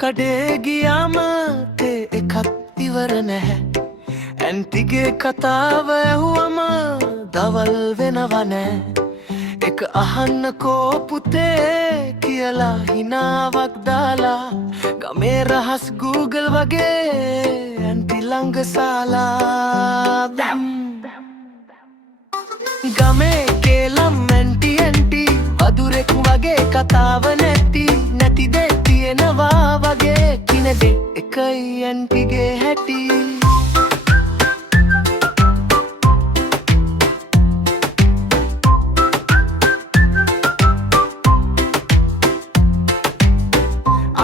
කඩේ ගියාම තේ එකක් ඉවර නැහැ. ඇන්ටිගේ කතාව ඇහුවම දවල් වෙනව නෑ. එක අහන්නකෝ පුතේ කියලා හිනාවක් දාලා ගමේ රහස් Google වගේ ඇන්ටි ළඟ සාලා ගමේ කේලම් ඇන්ටි වදුරෙක් වගේ කතාව නැති දේ තියෙනවා වගේ කිනදේ එකයි ඇන්ටිගේ හැටි.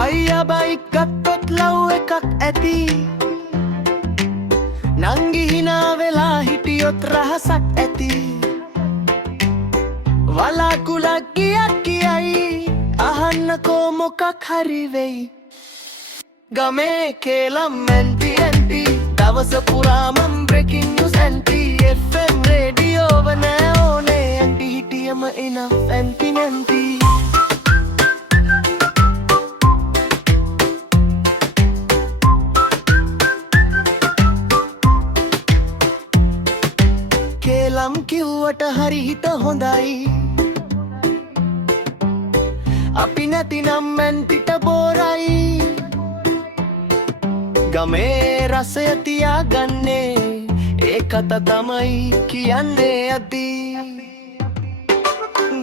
අයියා බයික් ගත්තොත් ලව් එකක් ඇති. නංගි හිනා වෙලා හිටියොත් රහසක් ඇති. වලාකුලක් ගියක් කියයි අහන්නකෝ මොකක් හරි වෙයි. ගමේ කේලම් ඇන්ටි දවස පුරාම බ්‍රේකින් නිවුස් ඇන්ටි FM රේඩියෝව නෑ ඕනේ ඇන්ටි හිටියම එනෆ් ඇන්ටි. කේලම් කිව්වට හරි හිත හොඳයි. අපි නැතිනම් ඇන්ටිට බෝරයි. ගමේ රසය තියාගන්නේ ඒ කතා තමයි කියන්නේ ඇති.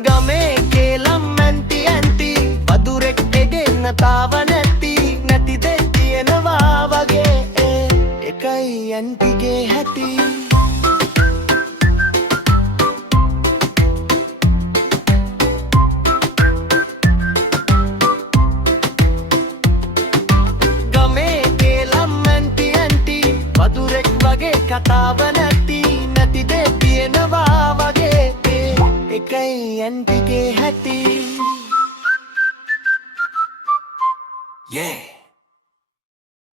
ගමේ කේලම් ඇන්ටි වදුරෙක් එගෙන්න තාව නැති දේ තියෙනවා වගේ එකයි ඇන්ටිගේ හැටි. කතාව නැති දේ තියෙනවා වගේ එකයි ඇන්ටිගේ හැටි. Yeah.